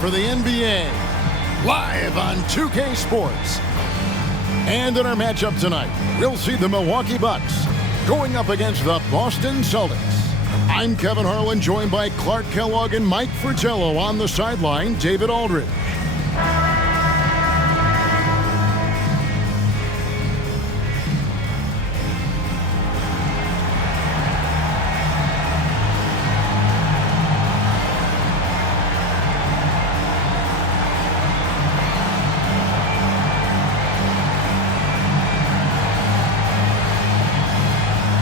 For the NBA, live on 2K Sports. And in our matchup tonight, we'll see the Milwaukee Bucks going up against the Boston Celtics. I'm Kevin Harlan, joined by Clark Kellogg and Mike Fratello. On the sideline, David Aldridge.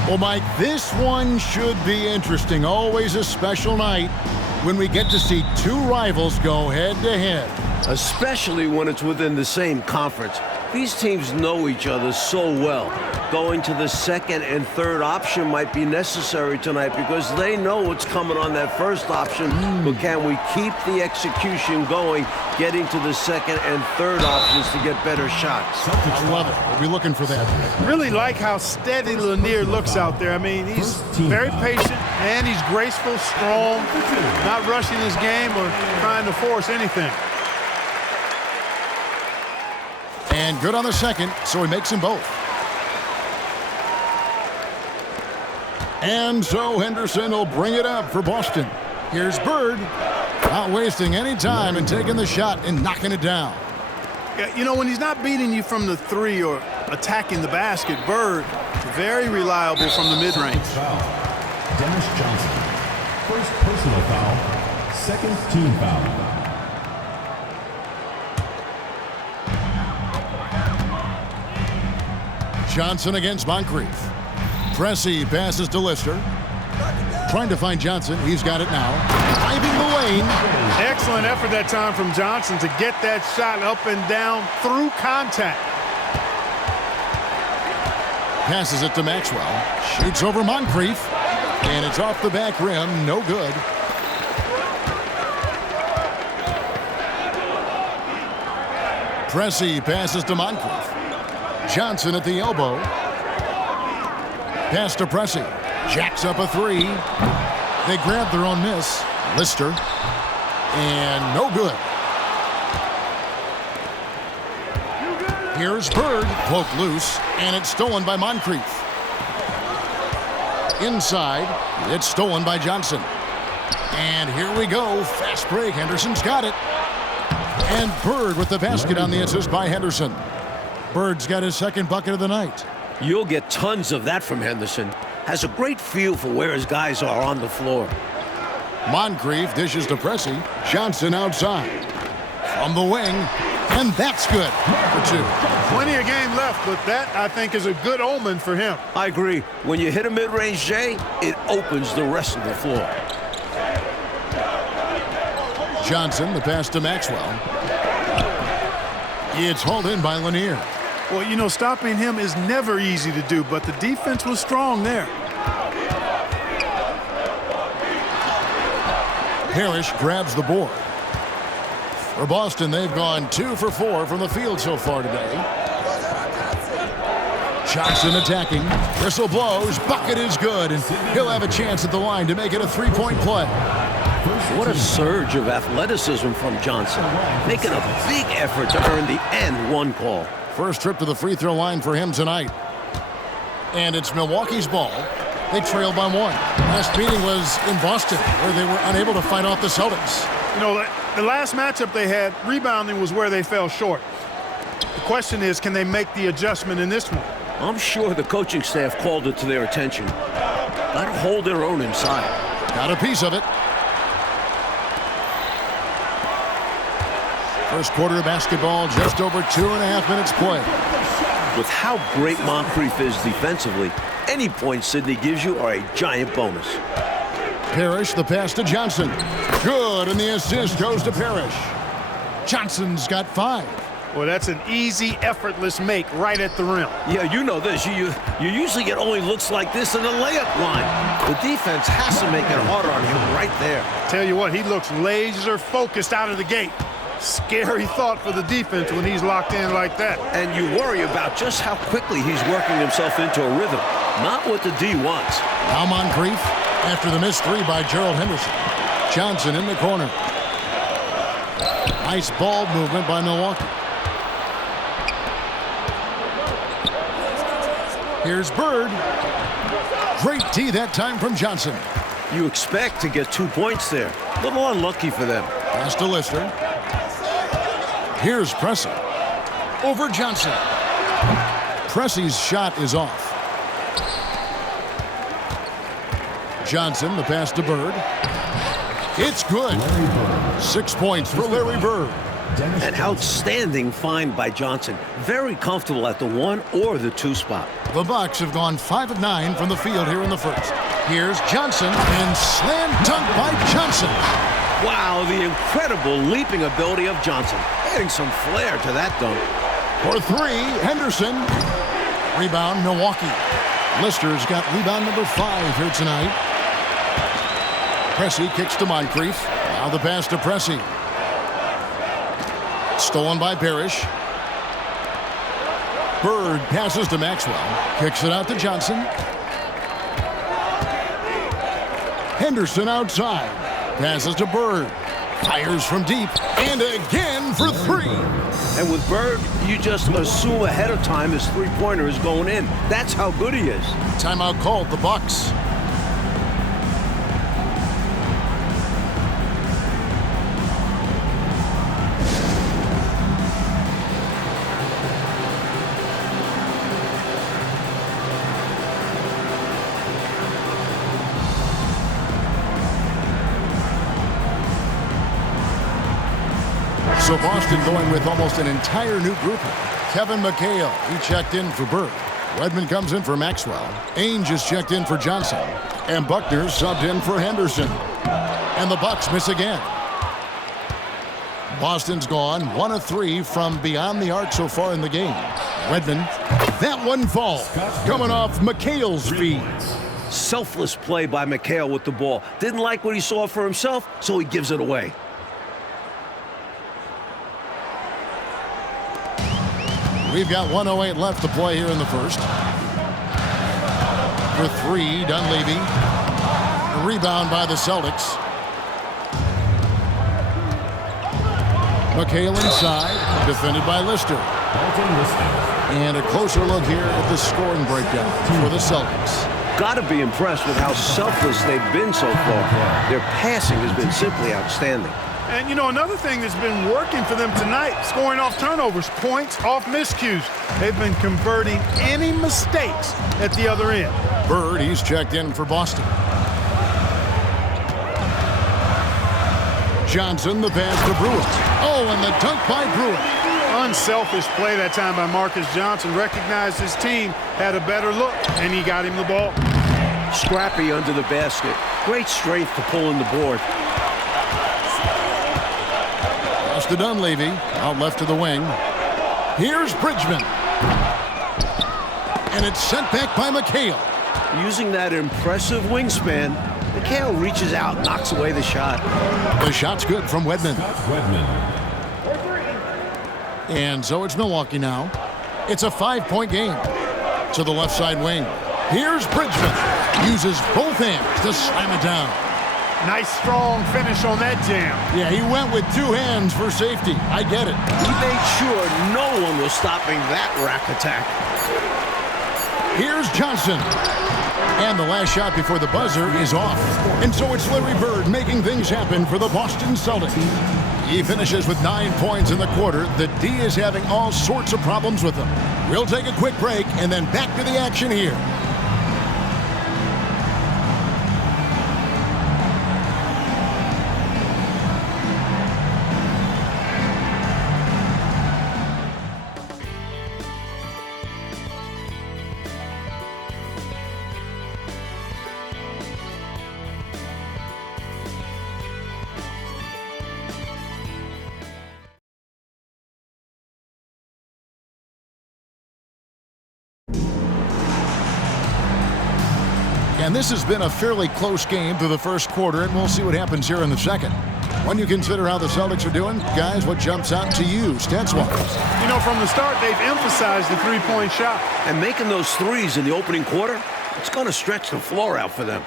Well, Mike, this one should be interesting. Always a special night when we get to see two rivals go head-to-head. Especially when it's within the same conference. These teams know each other so well. Going to the second and third option might be necessary tonight because they know what's coming on that first option. But can we keep the execution going, getting to the second and third options to get better shots? I love it. We'll be looking for that. Really like how steady Lanier looks out there. I mean, he's very patient, and he's graceful, strong, not rushing his game or trying to force anything. And good on the second, so he makes them both. And so Henderson will bring it up for Boston. Here's Bird, not wasting any time and taking the shot and knocking it down. Yeah, you know, when he's not beating you from the three or attacking the basket, Bird, very reliable from the mid-range. Foul. Dennis Johnson. First personal foul. Second team foul. Johnson against Moncrief. Pressey passes to Lister. Trying to find Johnson. He's got it now. Driving the lane. Excellent effort that time from Johnson to get that shot up and down through contact. Passes it to Maxwell. Shoots over Moncrief. And it's off the back rim. No good. Pressey passes to Moncrief. Johnson at the elbow. Pass to Pressey. Jacks up a three. They grab their own miss. Lister. And no good. Here's Bird. Poked loose. And it's stolen by Moncrief. Inside. It's stolen by Johnson. And here we go. Fast break. Henderson's got it. And Bird with the basket on the assist by Henderson. Bird's got his second bucket of the night. You'll get tons of that from Henderson. Has a great feel for where his guys are on the floor. Moncrief dishes to Pressey. Johnson outside. From the wing. And that's good for two. Plenty of game left, but that, I think, is a good omen for him. I agree. When you hit a mid-range J, it opens the rest of the floor. Johnson, the pass to Maxwell. It's hauled in by Lanier. Well, you know, stopping him is never easy to do, but the defense was strong there. Parrish grabs the board. For Boston, they've gone 2 for 4 from the field so far today. Johnson attacking. Whistle blows. Bucket is good, and he'll have a chance at the line to make it a three-point play. What a surge of athleticism from Johnson, making a big effort to earn the and one call. First trip to the free throw line for him tonight. And it's Milwaukee's ball. They trailed by 1. Last meeting was in Boston, where they were unable to fight off the Celtics. You know, the last matchup they had, rebounding was where they fell short. The question is, can they make the adjustment in this one? I'm sure the coaching staff called it to their attention. Got to hold their own inside. Got a piece of it. First quarter of basketball, just over 2.5 minutes play. With how great Moncrief is defensively, any points Sidney gives you are a giant bonus. Parrish, the pass to Johnson. Good, and the assist goes to Parrish. Johnson's got 5. Well, that's an easy, effortless make right at the rim. Yeah, you know this. You usually get only looks like this in the layup line. The defense has to make it harder on him right there. Tell you what, he looks laser focused out of the gate. Scary thought for the defense when he's locked in like that. And you worry about just how quickly he's working himself into a rhythm. Not what the D wants. Now Moncrief after the missed 3 by Gerald Henderson. Johnson in the corner. Nice ball movement by Milwaukee. Here's Bird. Great tee that time from Johnson. You expect to get 2 points there. A little unlucky for them. Pass to Lister. Here's Pressey. Over Johnson. Pressey's shot is off. Johnson, the pass to Bird. It's good. 6 points for Larry Bird. An outstanding find by Johnson. Very comfortable at the 1 or the 2 spot. The Bucks have gone 5 of 9 from the field here in the first. Here's Johnson, and slam dunk by Johnson. Wow, the incredible leaping ability of Johnson. Adding some flair to that dunk. For 3, Henderson. Rebound, Milwaukee. Lister's got rebound number 5 here tonight. Pressey kicks to Moncrief. Now the pass to Pressey. Stolen by Parrish. Bird passes to Maxwell. Kicks it out to Johnson. Henderson outside. Passes to Bird. Fires from deep. And again for 3. And with Bird, you just assume ahead of time his three-pointer is going in. That's how good he is. Timeout called, the Bucks. So Boston going with almost an entire new group. Kevin McHale, he checked in for Bird. Redmond comes in for Maxwell. Ainge is checked in for Johnson. And Buckner subbed in for Henderson. And the Bucks miss again. Boston's gone 1 of 3 from beyond the arc so far in the game. Redmond, that one falls. Coming off McHale's feet. Selfless play by McHale with the ball. Didn't like what he saw for himself, so he gives it away. We've got 1:08 left to play here in the first. For 3, Dunleavy. A rebound by the Celtics. McHale inside, defended by Lister. And a closer look here at the scoring breakdown for the Celtics. Got to be impressed with how selfless they've been so far. Their passing has been simply outstanding. And, you know, another thing that's been working for them tonight, scoring off turnovers, points off miscues. They've been converting any mistakes at the other end. Bird, he's checked in for Boston. Johnson, the pass to Brewer. Oh, and the dunk by Brewer. Unselfish play that time by Marcus Johnson. Recognized his team had a better look, and he got him the ball. Scrappy under the basket. Great strength to pull in the board. To Dunleavy, out left to the wing. Here's Bridgman. And it's sent back by McHale. Using that impressive wingspan, McHale reaches out, knocks away the shot. The shot's good from Wedman. And so it's Milwaukee now. It's a 5-point game. To the left side wing. Here's Bridgman. Uses both hands to slam it down. Nice, strong finish on that jam. Yeah, he went with 2 hands for safety. I get it. He made sure no one was stopping that rack attack. Here's Johnson. And the last shot before the buzzer is off. And so it's Larry Bird making things happen for the Boston Celtics. He finishes with 9 points in the quarter. The D is having all sorts of problems with him. We'll take a quick break and then back to the action here. And this has been a fairly close game through the first quarter, and we'll see what happens here in the second. When you consider how the Celtics are doing, guys, what jumps out to you, stats-wise? You know, from the start, they've emphasized the three-point shot. And making those threes in the opening quarter, it's going to stretch the floor out for them.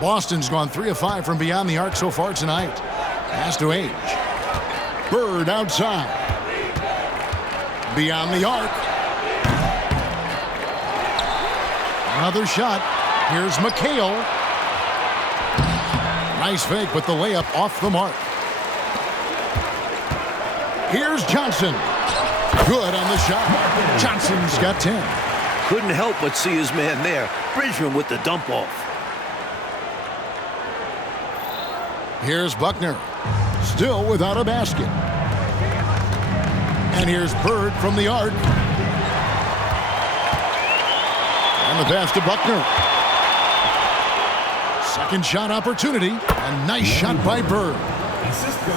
Boston's gone 3 of 5 from beyond the arc so far tonight. Pass to Age. Bird outside. Beyond the arc. Another shot. Here's McHale. Nice fake, but the layup off the mark. Here's Johnson. Good on the shot. Johnson's got 10. Couldn't help but see his man there. Bridgman with the dump off. Here's Buckner. Still without a basket. And here's Bird from the arc. And the pass to Buckner. Second shot opportunity. A nice shot by Bird.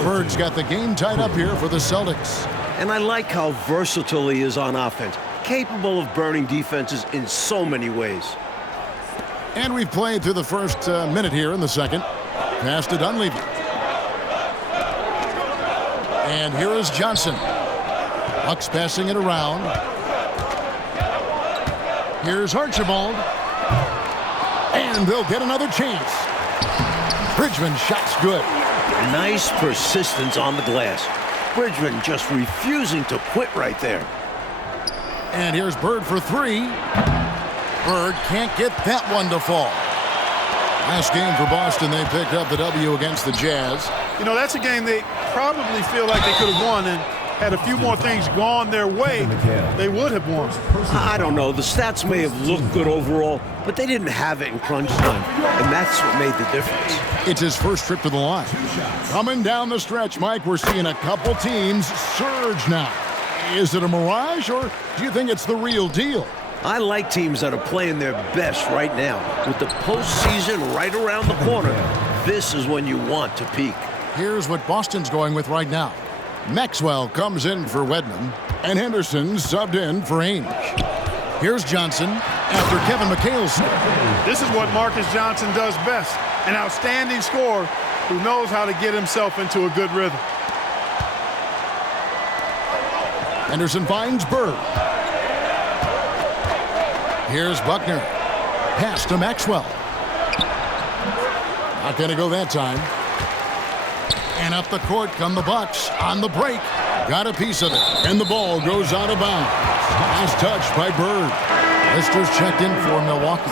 Bird's got the game tied up here for the Celtics. And I like how versatile he is on offense. Capable of burning defenses in so many ways. And we've played through the first minute here in the second. Pass to Dunleavy. And here is Johnson. Bucks passing it around. Here's Archibald. And they'll get another chance. Bridgman shot's good. Nice persistence on the glass. Bridgman just refusing to quit right there. And here's Bird for 3. Bird can't get that one to fall. Last game for Boston, they picked up the W against the Jazz. You know, that's a game they probably feel like they could have won, and had a few more things gone their way, they would have won. I don't know. The stats may have looked good overall, but they didn't have it in crunch time, and that's what made the difference. It's his first trip to the line. Coming down the stretch, Mike, we're seeing a couple teams surge now. Is it a mirage, or do you think it's the real deal? I like teams that are playing their best right now. With the postseason right around the corner, this is when you want to peak. Here's what Boston's going with right now. Maxwell comes in for Wedman, and Henderson subbed in for Ainge. Here's Johnson after Kevin McHale's. This is what Marcus Johnson does best. An outstanding scorer who knows how to get himself into a good rhythm. Henderson finds Bird. Here's Buckner. Pass to Maxwell. Not going to go that time. And up the court come the Bucks on the break. Got a piece of it. And the ball goes out of bounds. Last touch by Bird. Lister's checked in for Milwaukee.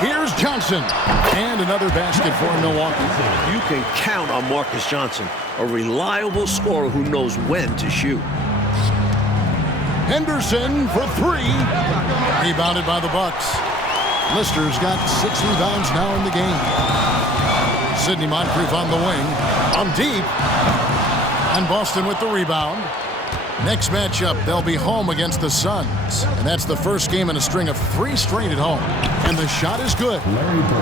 Here's Johnson. And another basket for Milwaukee. You can count on Marcus Johnson, a reliable scorer who knows when to shoot. Henderson for 3. Rebounded by the Bucks. Lister's got 6 rebounds now in the game. Sidney Moncrief on the wing. On deep. And Boston with the rebound. Next matchup, they'll be home against the Suns. And that's the first game in a string of 3 straight at home. And the shot is good.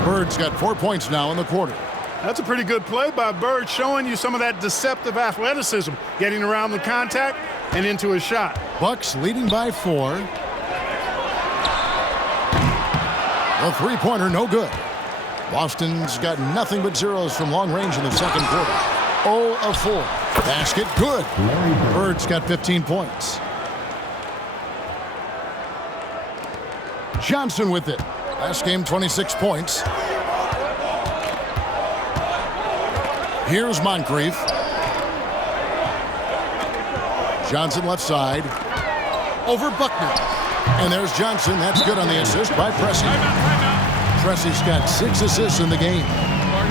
Bird's got 4 points now in the quarter. That's a pretty good play by Bird, showing you some of that deceptive athleticism, getting around the contact and into a shot. Bucks leading by 4. The three-pointer no good. Boston's got nothing but zeros from long range in the second quarter. 0 of 4. Basket good. Bird's got 15 points. Johnson with it. Last game 26 points. Here's Moncrief. Johnson left side. Over Buckner. And there's Johnson. That's good on the assist by Pressey. Pressey's got 6 assists in the game.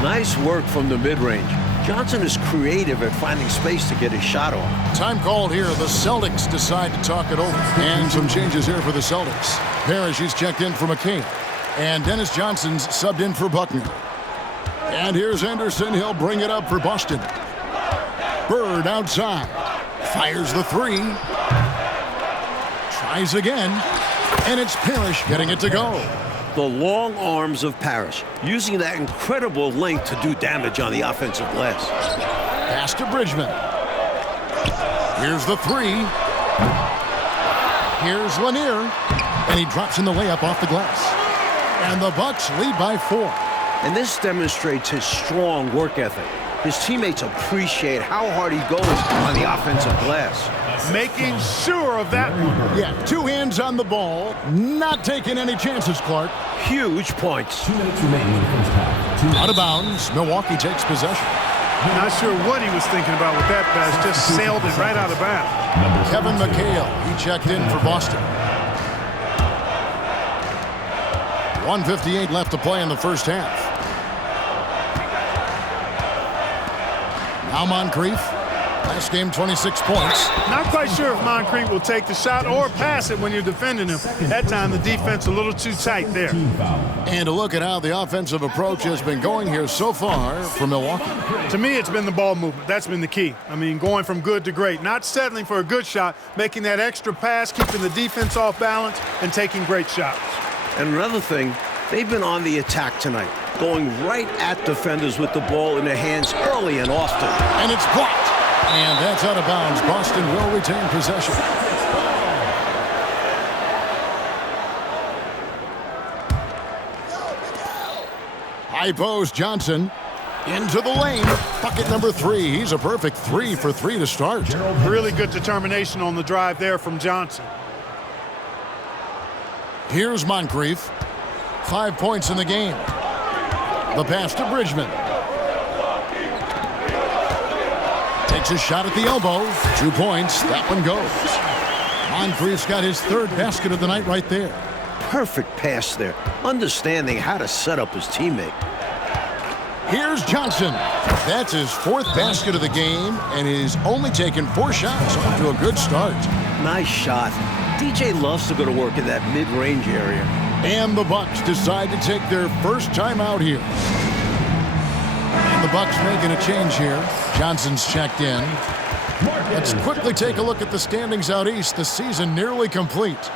Nice work from the mid-range. Johnson is creative at finding space to get his shot off. Time called here. The Celtics decide to talk it over. And some changes here for the Celtics. Parrish, he's checked in for McCain. And Dennis Johnson's subbed in for Buckner. And here's Henderson. He'll bring it up for Boston. Bird outside. Fires the 3. Tries again. And it's Parrish getting it to go. The long arms of Parrish, using that incredible length to do damage on the offensive glass. Pass to Bridgman. Here's the 3. Here's Lanier. And he drops in the layup off the glass. And the Bucks lead by 4. And this demonstrates his strong work ethic. His teammates appreciate how hard he goes on the offensive glass. Making sure of that one. Yeah, 2 hands on the ball. Not taking any chances, Clark. Huge points. 2 minutes remaining in the first half. Out of bounds. Milwaukee takes possession. Not sure what he was thinking about with that pass. Just sailed it right out of bounds. Kevin McHale, he checked in for Boston. 1:58 left to play in the first half. Now Moncrief. Last game, 26 points. Not quite sure if Moncrief will take the shot or pass it when you're defending him. That time the defense a little too tight there. And a look at how the offensive approach has been going here so far for Milwaukee. To me, it's been the ball movement. That's been the key. I mean, going from good to great. Not settling for a good shot, making that extra pass, keeping the defense off balance, and taking great shots. And another thing, they've been on the attack tonight, going right at defenders with the ball in their hands early and often. And it's blocked. And that's out of bounds. Boston will retain possession. High post, Johnson. Into the lane. Bucket number 3. He's a perfect 3 for 3 to start. Really good determination on the drive there from Johnson. Here's Moncrief. 5 points in the game. The pass to Bridgman. Takes a shot at the elbow. 2 points. That one goes. Moncrief's got his 3rd basket of the night right there. Perfect pass there, understanding how to set up his teammate. Here's Johnson. That's his 4th basket of the game, and he's only taken 4 shots. Off to a good start. Nice shot. DJ loves to go to work in that mid-range area. And the Bucks decide to take their first time out here. And the Bucks making a change here. Johnson's checked in. Let's quickly take a look at the standings out east. The season nearly complete.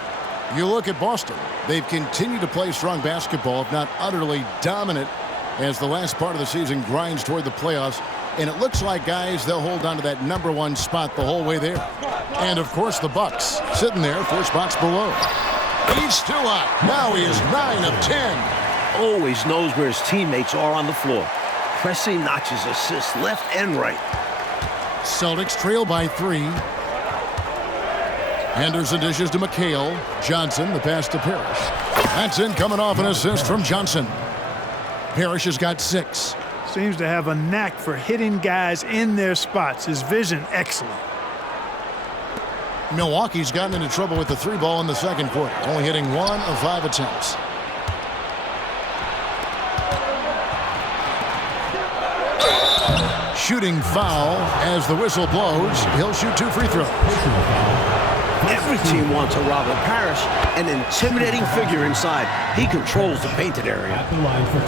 You look at Boston. They've continued to play strong basketball, if not utterly dominant, as the last part of the season grinds toward the playoffs. And it looks like, guys, they'll hold on to that number 1 spot the whole way there. And, of course, the Bucks sitting there 4 spots below. He's still up. Now he is 9 of 10. Always knows where his teammates are on the floor. Pressing notches assists left and right. Celtics trail by 3. Henderson dishes to McHale. Johnson, the pass to Parrish. That's in, coming off an assist from Johnson. Parrish has got 6. Seems to have a knack for hitting guys in their spots. His vision, excellent. Milwaukee's gotten into trouble with the 3 ball in the second quarter, only hitting 1 of 5 attempts. Shooting foul as the whistle blows. He'll shoot 2 free throws. Every team wants a Robert Parrish, an intimidating figure inside. He controls the painted area. At the line for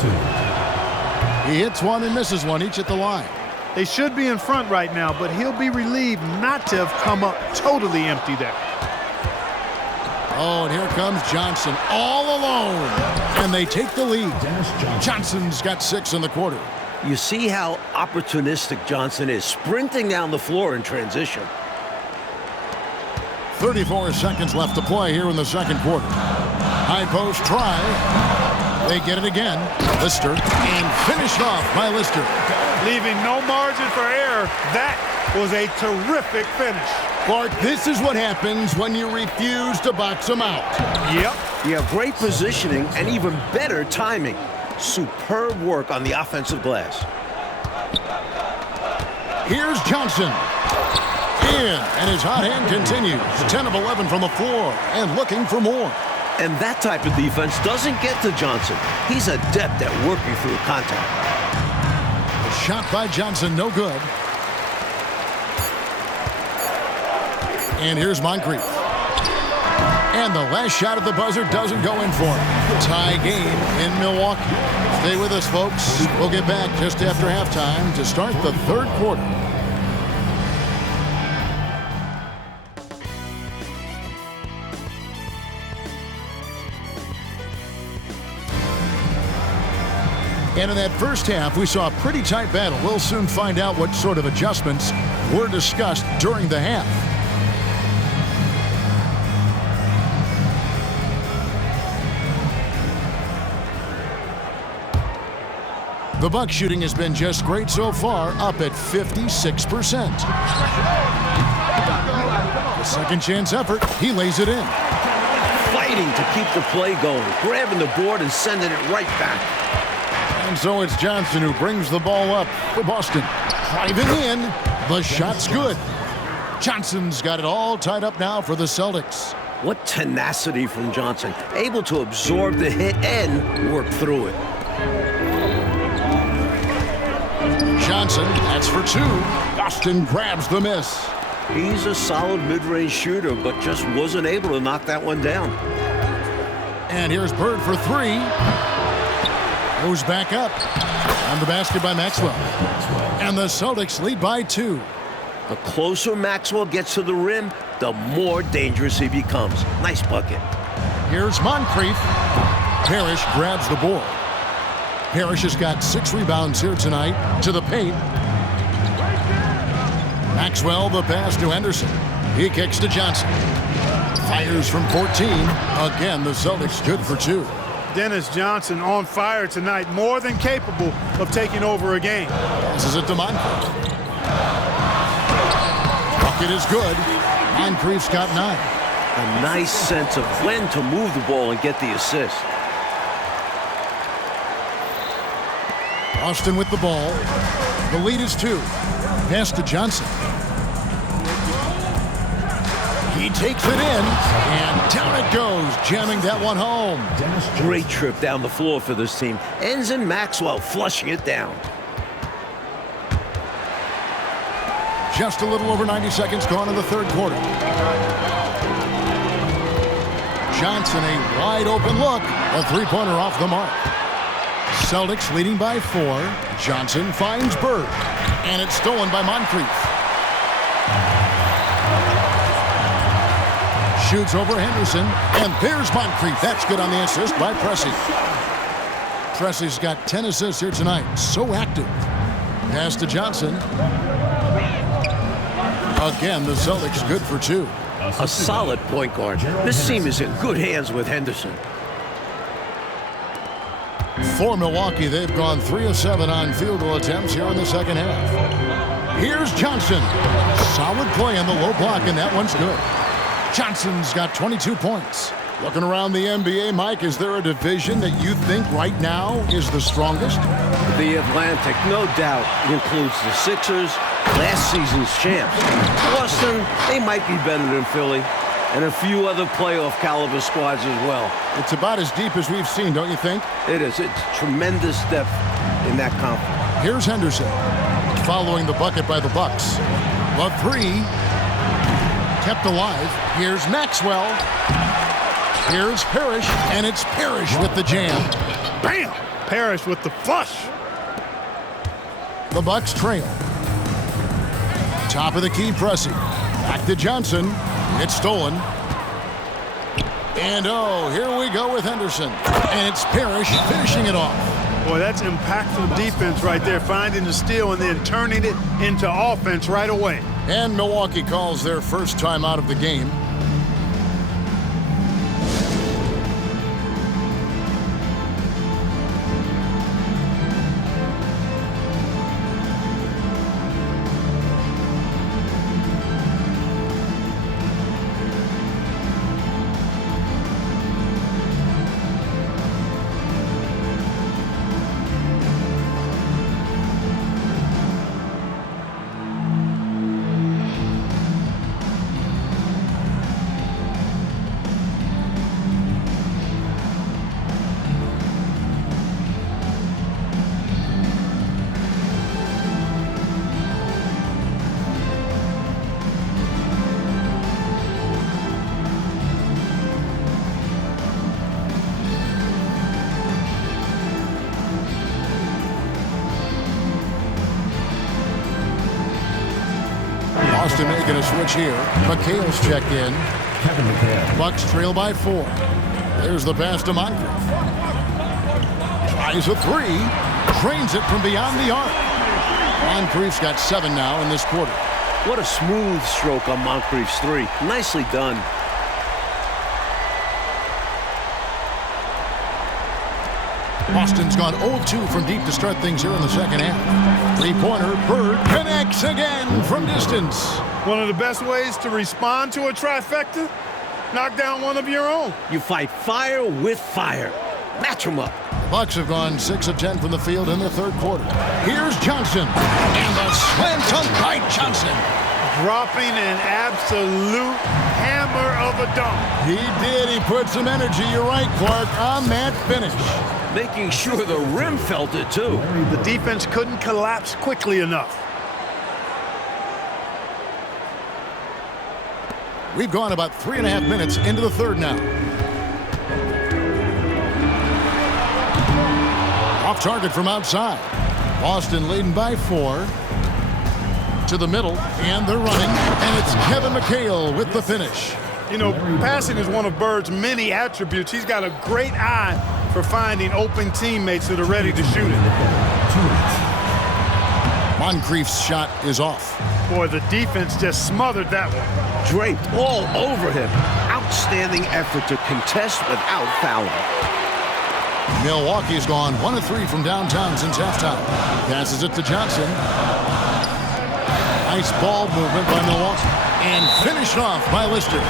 2. He hits 1 and misses 1, each at the line. They should be in front right now, but he'll be relieved not to have come up totally empty there. Oh, and here comes Johnson all alone. And they take the lead. Johnson's got 6 in the quarter. You see how opportunistic Johnson is, sprinting down the floor in transition. 34 seconds left to play here in the second quarter. High post try. They get it again. Lister, and finished off by Lister. Leaving no margin for error. That was a terrific finish. Clark, this is what happens when you refuse to box them out. Yep. You have great positioning and even better timing. Superb work on the offensive glass. Here's Johnson. In, and his hot hand continues. 10 of 11 from the floor, and looking for more. And that type of defense doesn't get to Johnson. He's adept at working through contact. A shot by Johnson, no good. And here's Moncrief. And the last shot at the buzzer doesn't go in for him. Tie game in Milwaukee. Stay with us, folks. We'll get back just after halftime to start the 3rd quarter. And in that first half, we saw a pretty tight battle. We'll soon find out what sort of adjustments were discussed during the half. The Bucks shooting has been just great so far, up at 56%. The second chance effort, he lays it in. Fighting to keep the play going, grabbing the board and sending it right back. And so it's Johnson who brings the ball up for Boston. Driving in, the shot's good. Johnson's got it all tied up now for the Celtics. What tenacity from Johnson, able to absorb the hit and work through it. Johnson, that's for two. Boston grabs the miss. He's a solid mid-range shooter, but just wasn't able to knock that one down. And here's Bird for three. Goes back up. And the basket by Maxwell. And the Celtics lead by 2. The closer Maxwell gets to the rim, the more dangerous he becomes. Nice bucket. Here's Moncrief. Parrish grabs the board. Parrish has got 6 rebounds here tonight to the paint. Maxwell, the pass to Henderson. He kicks to Johnson. Fires from 14. Again, the Celtics good for 2. Dennis Johnson on fire tonight, more than capable of taking over a game. Passes it to Moncrief. Bucket is good. Moncrief's got 9. A nice sense of when to move the ball and get the assist. Boston with the ball. The lead is 2. Pass to Johnson. He takes it in, and down it goes, jamming that one home. Great trip down the floor for this team. Ends in Maxwell flushing it down. Just a little over 90 seconds gone in the third quarter. Johnson, a wide open look. A three-pointer off the mark. Celtics leading by 4. Johnson finds Bird, and it's stolen by Moncrief. Shoots over Henderson, and there's Moncrief. That's good on the assist by Pressey. Pressey's got 10 assists here tonight. So active. Pass to Johnson. Again, the Celtics good for 2. A solid point guard. This team is in good hands with Henderson. For Milwaukee, they've gone 3 of 7 on field goal attempts here in the second half. Here's Johnson. Solid play on the low block, and that one's good. Johnson's got 22 points. Looking around the NBA, Mike, is there a division that you think right now is the strongest? The Atlantic, no doubt, includes the Sixers, last season's champs. Boston, they might be better than Philly, and a few other playoff caliber squads as well. It's about as deep as we've seen, don't you think? It is. It's tremendous depth in that conference. Here's Henderson, following the bucket by the Bucks. The 3 kept alive. Here's Maxwell. Here's Parrish, and it's Parrish with the jam. Bam! Parrish with the flush. The Bucks trail. Top of the key, Pressey. Back to Johnson. It's stolen. And here we go with Henderson. And it's Parrish finishing it off. Boy, that's impactful defense right there, finding the steal and then turning it into offense right away. And Milwaukee calls their first time out of the game. Boston making a switch here. McHale's checked in. Bucks trail by 4. There's the pass to Moncrief. Tries a 3. Drains it from beyond the arc. Moncrief's got 7 now in this quarter. What a smooth stroke on Moncrief's 3. Nicely done. Boston's gone 0-2 from deep to start things here in the second half. Three-pointer, Bird connects again from distance. One of the best ways to respond to a trifecta, knock down one of your own. You fight fire with fire. Match them up. The Bucks have gone 6 of 10 from the field in the third quarter. Here's Johnson. And the slam dunk by Johnson. Dropping an absolute hammer of a dunk. He did. He put some energy, you're right, Clark, on that finish. Making sure the rim felt it, too. The defense couldn't collapse quickly enough. We've gone about 3.5 minutes into the third now. Off target from outside. Boston leading by 4. To the middle, and they're running, and it's Kevin McHale with the finish. You know, passing is one of Bird's many attributes. He's got a great eye for finding open teammates that are ready to shoot it. Moncrief's shot is off. Boy, the defense just smothered that one. Draped all over him. Outstanding effort to contest without fouling. Milwaukee's gone 1 of 3 from downtown since halftime. Passes it to Johnson. Nice ball movement by Milwaukee. And finished off by Lister.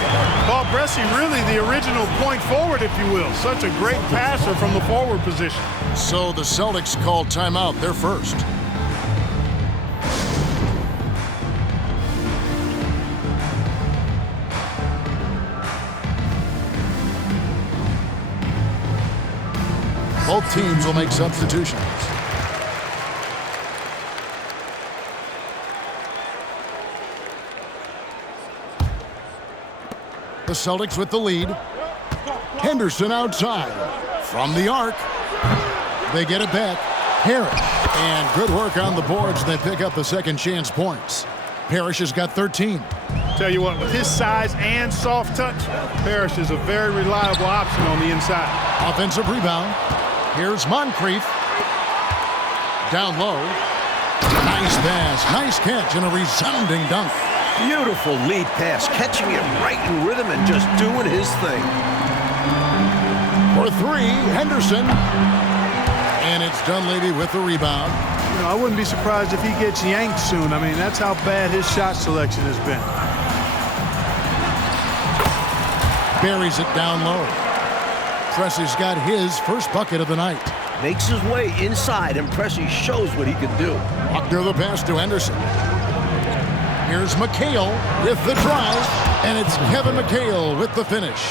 Paul Bressy, really the original point forward, if you will. Such a great passer from the forward position. So the Celtics called timeout. They're first. Both teams will make substitutions. The Celtics with the lead. Henderson outside. From the arc. They get it back. Parrish. And good work on the boards. They pick up the second chance points. Parrish has got 13. Tell you what, with his size and soft touch, Parrish is a very reliable option on the inside. Offensive rebound. Here's Moncrief. Down low. Nice pass. Nice catch and a resounding dunk. Beautiful lead pass, catching it right in rhythm and just doing his thing. For 3, Henderson. And it's Dunleavy with the rebound. You know, I wouldn't be surprised if he gets yanked soon. I mean, that's how bad his shot selection has been. Buries it down low. Pressey's got his first bucket of the night. Makes his way inside, and Pressey shows what he can do. Buckner the pass to Henderson. Here's McHale with the drive, and it's Kevin McHale with the finish.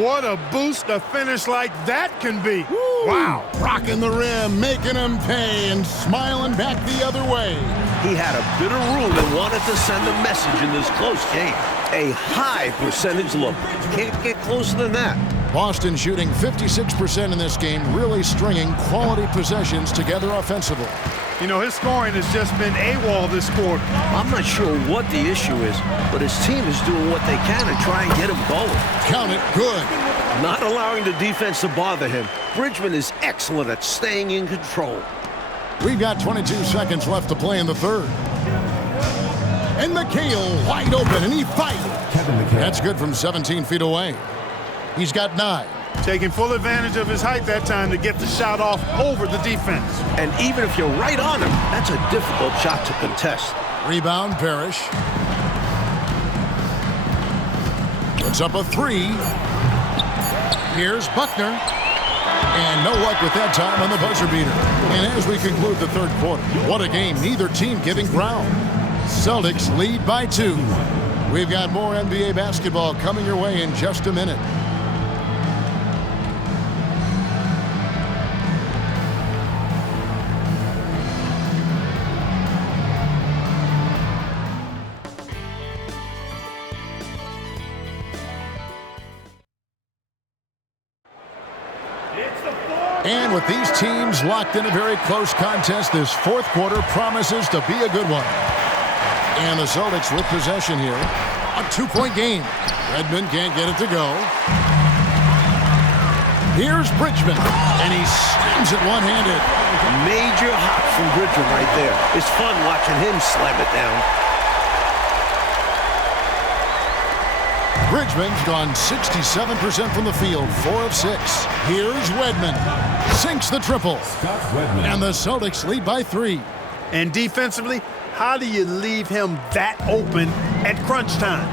What a boost a finish like that can be. Woo! Wow. Rocking the rim, making him pay, and smiling back the other way. He had a bitter rule and wanted to send a message in this close game. A high percentage look. Can't get closer than that. Boston shooting 56% in this game, really stringing quality possessions together offensively. You know, his scoring has just been AWOL this quarter. I'm not sure what the issue is, but his team is doing what they can to try and get him going. Count it, good. Not allowing the defense to bother him. Bridgman is excellent at staying in control. We've got 22 seconds left to play in the third. And McHale wide open, and he fights. That's good from 17 feet away. He's got 9. Taking full advantage of his height that time to get the shot off over the defense. And even if you're right on him, that's a difficult shot to contest. Rebound, Parrish. Puts up a 3. Here's Buckner. And no luck with that time on the buzzer beater. And as we conclude the third quarter, what a game. Neither team giving ground. Celtics lead by 2. We've got more NBA basketball coming your way in just a minute. And with these teams locked in a very close contest, this fourth quarter promises to be a good one. And the Celtics with possession here. A 2-point game. Redmond can't get it to go. Here's Bridgman, and he slams it one-handed. Major hop from Bridgman right there. It's fun watching him slam it down. Bridgman's gone 67% from the field, 4 of 6. Here's Redmond. Sinks the triple. And the Celtics lead by 3. And defensively, how do you leave him that open at crunch time?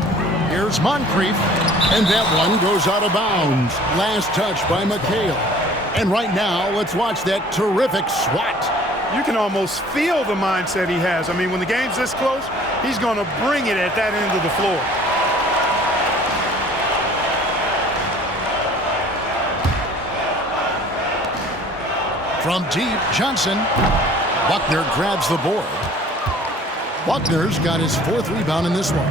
Here's Moncrief, and that one goes out of bounds. Last touch by McHale. And right now, let's watch that terrific swat. You can almost feel the mindset he has. I mean, when the game's this close, he's going to bring it at that end of the floor. From deep, Johnson. Buckner grabs the board. Buckner's got his 4th rebound in this one.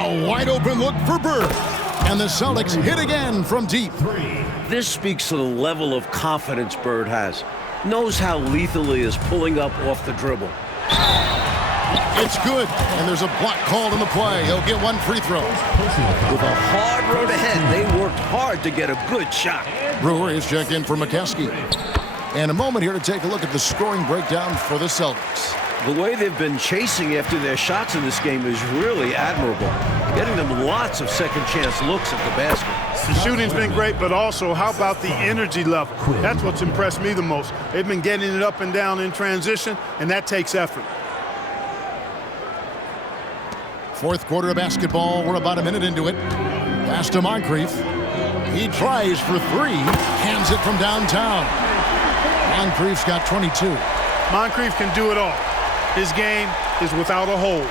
A wide open look for Bird. And the Celtics hit again from deep. This speaks to the level of confidence Bird has. Knows how lethal he is pulling up off the dribble. It's good. And there's a block called in the play. He'll get 1 free throw. With a hard road ahead, they worked hard to get a good shot. Brewer is checked in for McKeskey. And a moment here to take a look at the scoring breakdown for the Celtics. The way they've been chasing after their shots in this game is really admirable. Getting them lots of second chance looks at the basket. The shooting's been great, but also how about the energy level? That's what's impressed me the most. They've been getting it up and down in transition, and that takes effort. 4th quarter of basketball. We're about a minute into it. Pass to Moncrief. He tries for 3. Hands it from downtown. Moncrief's got 22. Moncrief can do it all. His game is without a hole.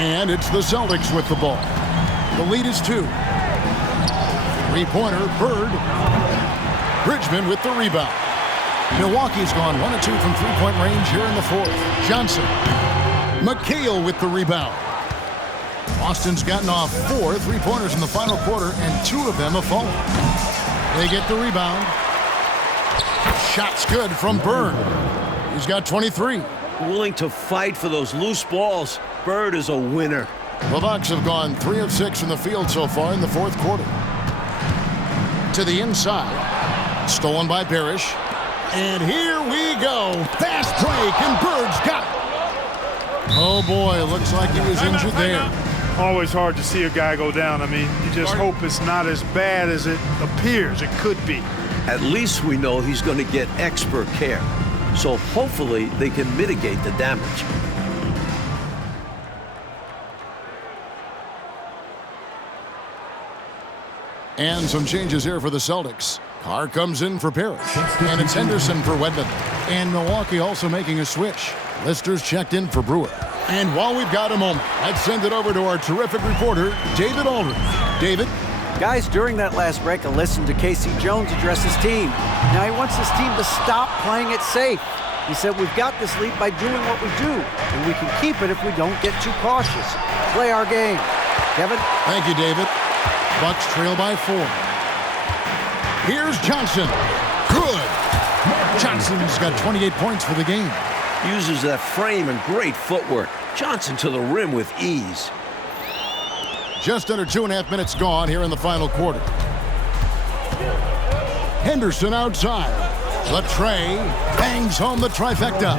And it's the Celtics with the ball. The lead is 2. 3-pointer, Bird. Bridgman with the rebound. Milwaukee's gone 1 of 2 from 3-point range here in the 4th. Johnson. McHale with the rebound. Boston's gotten off 4 3-pointers in the final quarter, and 2 of them have fallen. They get the rebound. Shot's good from Bird. He's got 23. Willing to fight for those loose balls. Bird is a winner. The Bucks have gone 3 of 6 from the field so far in the 4th quarter. To the inside. Stolen by Parrish. And here we go. Fast break, and Bird's got it. Oh, boy, it looks like he was injured there. Always hard to see a guy go down. I mean, you just hope it's not as bad as it appears it could be. At least we know he's going to get expert care. So hopefully they can mitigate the damage. And some changes here for the Celtics. Carr comes in for Parrish. And it's Henderson for Wedman. And Milwaukee also making a switch. Lister's checked in for Brewer. And while we've got a moment, let's send it over to our terrific reporter, David Aldridge. David? Guys, during that last break, I listened to Casey Jones address his team. Now he wants his team to stop playing it safe. He said, we've got this lead by doing what we do, and we can keep it if we don't get too cautious. Play our game. Kevin? Thank you, David. Bucks trail by 4. Here's Johnson. Good. Johnson's got 28 points for the game. Uses that frame and great footwork. Johnson to the rim with ease. Just under 2.5 minutes gone here in the final quarter. Henderson outside. Latrey bangs home the trifecta.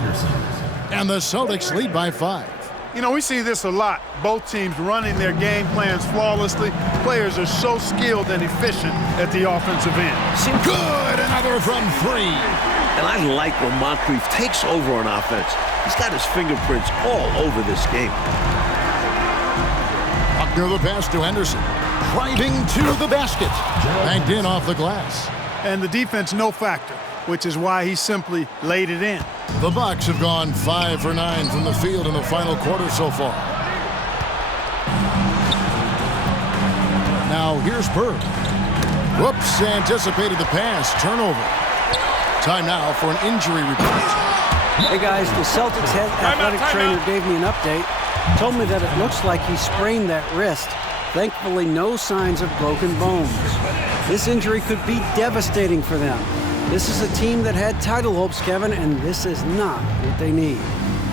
And the Celtics lead by 5. You know, we see this a lot. Both teams running their game plans flawlessly. Players are so skilled and efficient at the offensive end. Good, another from 3. And I like when Moncrief takes over on offense. He's got his fingerprints all over this game. Buckner the pass to Henderson. Driving to the basket. Banked in off the glass. And the defense no factor, which is why he simply laid it in. The Bucks have gone 5 for 9 from the field in the final quarter so far. Now here's Bird. Whoops, anticipated the pass. Turnover. Time now for an injury report. Hey guys, the Celtics head athletic trainer gave me an update. Told me that it looks like he sprained that wrist. Thankfully, no signs of broken bones. This injury could be devastating for them. This is a team that had title hopes, Kevin, and this is not what they need.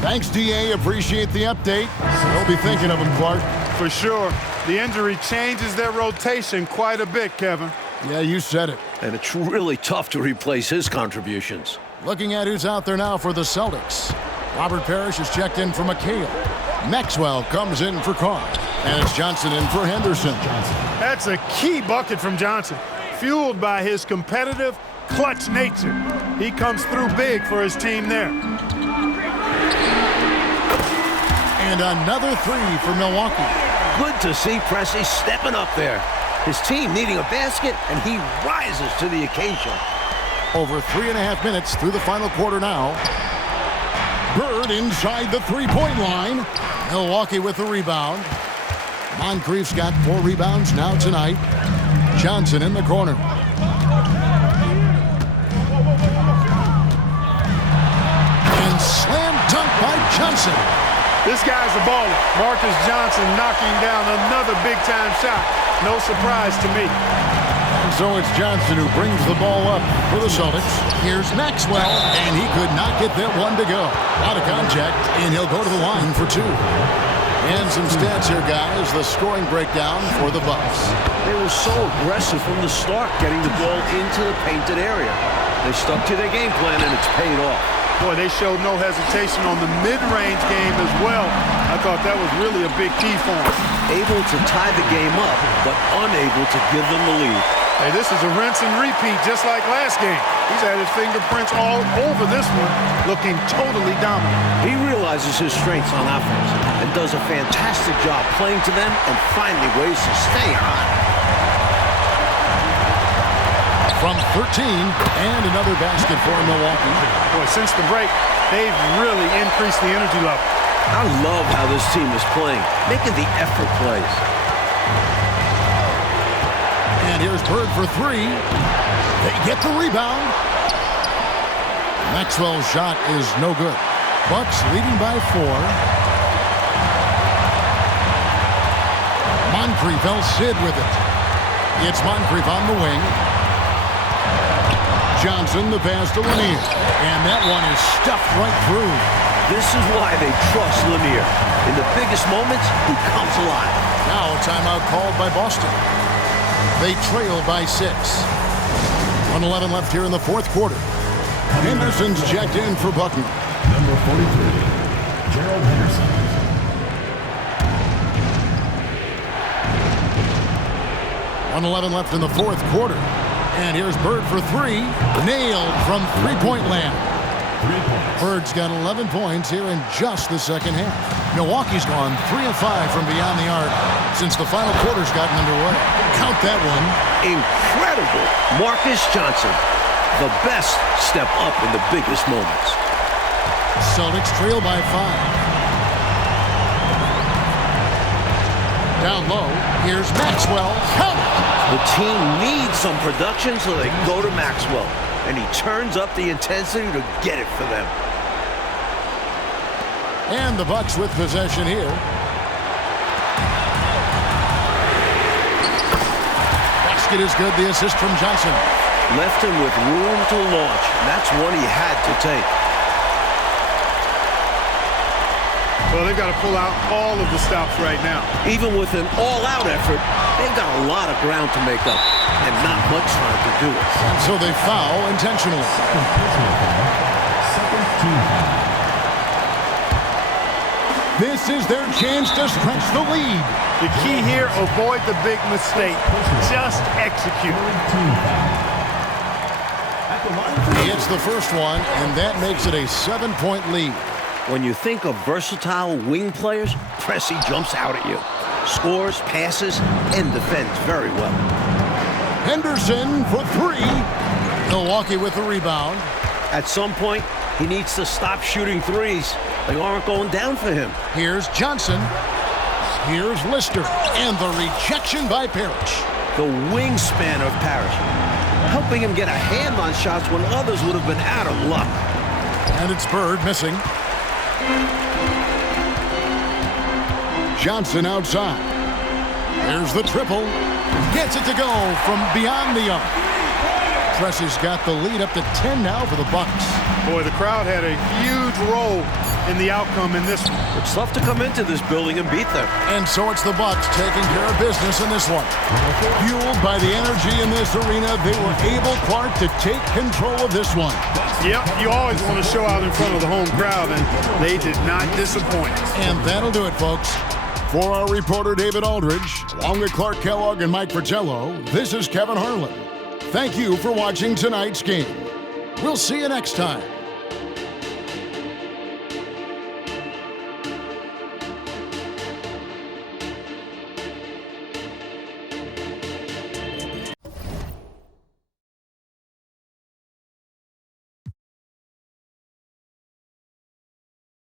Thanks, D.A. Appreciate the update. We'll be thinking of him, Clark. For sure. The injury changes their rotation quite a bit, Kevin. Yeah, you said it. And it's really tough to replace his contributions. Looking at who's out there now for the Celtics. Robert Parrish is checked in for McHale. Maxwell comes in for Carr. And it's Johnson in for Henderson. That's a key bucket from Johnson. fueled by his competitive, clutch nature. He comes through big for his team there. And another three for Milwaukee. Good to see Pressey stepping up there. His team needing a basket, and he rises to the occasion. Over 3.5 minutes through the final quarter now. Bird inside the three-point line. Milwaukee with the rebound. Moncrief's got 4 rebounds now tonight. Johnson in the corner. And slam dunk by Johnson. This guy's a baller. Marcus Johnson knocking down another big-time shot. No surprise to me. And so it's Johnson who brings the ball up for the Celtics. Here's Maxwell, and he could not get that one to go. A lot of contact, and he'll go to the line for 2. And some stats here, guys. The scoring breakdown for the Bucks. They were so aggressive from the start, getting the ball into the painted area. They stuck to their game plan, and it's paid off. Boy, they showed no hesitation on the mid-range game as well. I thought that was really a big key for them. Able to tie the game up, but unable to give them the lead. Hey, this is a rinse and repeat just like last game. He's had his fingerprints all over this one, looking totally dominant. He realizes his strengths on offense and does a fantastic job playing to them and finding ways to stay hot. From 13, and another basket for Milwaukee. Boy, since the break, they've really increased the energy level. I love how this team is playing, making the effort plays. And here's Bird for 3. They get the rebound. Maxwell's shot is no good. Bucks leading by 4. Moncrief El-Cid with it. It's Moncrief on the wing. Johnson, the pass to Lanier. And that one is stuffed right through. This is why they trust Lanier. In the biggest moments, he comes alive. Now a timeout called by Boston. They trail by 6. 1:11 left here in the fourth quarter. Henderson's checked in for Buckner. Number 43, Gerald Henderson. .111 left in the fourth quarter. And here's Bird for 3. Nailed from three-point land. 3 points. Bird's got 11 points here in just the second half. Milwaukee's gone 3 of 5 from beyond the arc since the final quarter's gotten underway. Count that one. Incredible. Marcus Johnson, the best step up in the biggest moments. Celtics trail by 5. Down low, here's Maxwell. Count it! The team needs some production, so they go to Maxwell. And he turns up the intensity to get it for them. And the Bucks with possession here. Basket is good. The assist from Johnson. Left him with room to launch. That's one he had to take. Well, they've got to pull out all of the stops right now. Even with an all-out effort, they've got a lot of ground to make up and not much time to do it. And so they foul intentionally. Second team foul. This is their chance to stretch the lead. The key here, avoid the big mistake. Just execute. Team foul. At the line for He hits the first one, and that makes it a 7-point lead. When you think of versatile wing players, Pressey jumps out at you. Scores, passes, and defends very well. Henderson for 3. Milwaukee with the rebound. At some point, he needs to stop shooting threes. They aren't going down for him. Here's Johnson. Here's Lister. And the rejection by Parrish. The wingspan of Parrish, helping him get a hand on shots when others would have been out of luck. And it's Bird missing. Johnson outside. There's the triple. Gets it to go from beyond the arc. Pressey's got the lead up to 10 now for the Bucks. Boy, the crowd had a huge role in the outcome in this one. It's tough to come into this building and beat them. And so it's the Bucks taking care of business in this one. Fueled by the energy in this arena, they were able, Clark, to take control of this one. Yep, you always want to show out in front of the home crowd, and they did not disappoint. And that'll do it, folks. For our reporter, David Aldridge, along with Clark Kellogg and Mike Fratello, this is Kevin Harlan. Thank you for watching tonight's game. We'll see you next time